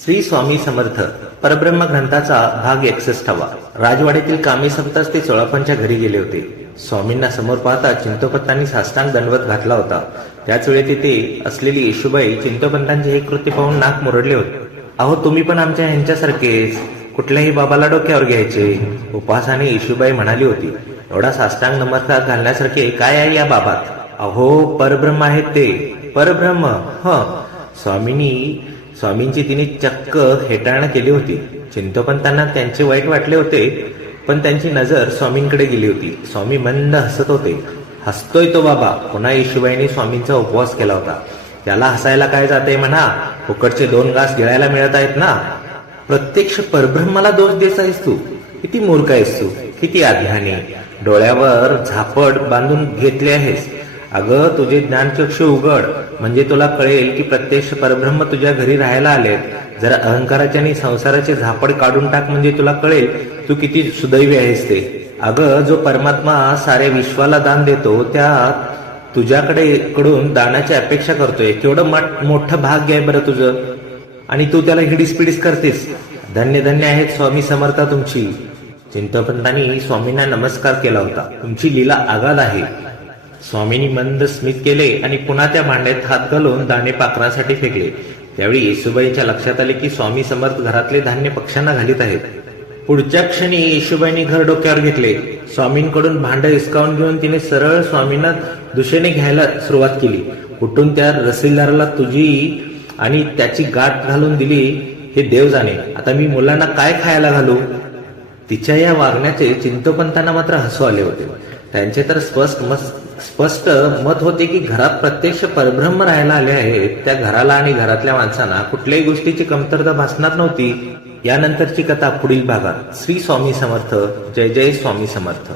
श्री स्वामी समर्थ परब्रह्म ग्रंथाचा भाग 61. राजवाड्यातील कामे संपताच ते चोळापांच्या घरी गेले होते. स्वामींना समोर पाहता चिंतोपंतांनी साष्टांग दंडवत घातला होता. त्याच वेळी तिथे असलेली येशूबाई चिंतोपंतांचे हे कृत्य पाहून नाक मुरडले होते. अहो, तुम्ही पण आमच्या ह्यांच्यासारखेच कुठल्याही बाबाला डोक्यावर घ्यायचे. उपहासाने येशूबाई म्हणाली होती. एवढा साष्टांग नमस्कार घालण्यासारखे काय आहे या बाबात? अहो, परब्रह्म आहेत ते, परब्रह्म. स्वामींची तिने चक्क हेटाळणं केली होती. चिंतोपंतांना त्यांचे वाईट वाटले होते, पण त्यांची नजर स्वामींकडे गेली होती. स्वामी मंद हसत होते. हसतोय तो बाबा. पुन्हा येशूबाईने स्वामींचा उपवास केला होता. त्याला हसायला काय जाते म्हणा, फुकटचे 2 घास गिळायला मिळत आहेत ना. प्रत्यक्ष परब्रह्माला दोष देत आहेस तू. किती मूर्ख आहेस तू, किती अज्ञानी. डोळ्यावर झापड बांधून घेतले आहेस. अगं, तुझे ज्ञानचक्षु उघड, म्हणजे तुला कळेल की प्रत्यक्ष परब्रह्म तुझ्या घरी राहायला आलेत. जरा अहंकाराचे आणि संसाराचे झापड काढून टाक, म्हणजे तुला कळेल तू किती सुदैवी आहेस ते. अगं, जो परमात्मा साऱ्या विश्वाला दान देतो, त्या तुझ्याकडून दानाची अपेक्षा करतोय. केवढं मोठं भाग्य आहे बरं तुझं, आणि तू त्याला हिडीस करतेस. धन्य धन्य आहेत स्वामी समर्थ तुमची. चिंतोपंतांनी स्वामींना नमस्कार केला होता. तुमची लीला आगाध आहे. स्वामींनी मंद स्मित केले आणि पुन्हा त्या भांड्यात हात घालून दाणे पाखरांसाठी फेकले. त्यावेळी येशूबाईंच्या लक्षात आले की स्वामी समर्थ घरातले धान्य पक्ष्यांना घालीत आहेत. पुढच्या क्षणी येशूबाईंनी घर डोक्यावर घेतले. स्वामींकडून भांड हिसकावून घेऊन तिने सरळ स्वामींना दुशेने घ्यायला सुरुवात केली. कुठून त्या रसीलदाराला तुझी आणि त्याची गाठ घालून दिली हे देव जाणे. आता मी मुलांना काय खायला घालू? तिच्या या वागण्याचे चिंतोपंतांना मात्र हसू आले होते. त्यांचे तर स्पष्ट मत होते की घरात प्रत्यक्ष परब्रह्म राहायला आले आहेत. त्या घराला आणि घरातल्या माणसांना कुठल्याही गोष्टीची कमतरता भासणार नव्हती. यानंतरची कथा पुढील भागात. श्री स्वामी समर्थ. जय जय स्वामी समर्थ.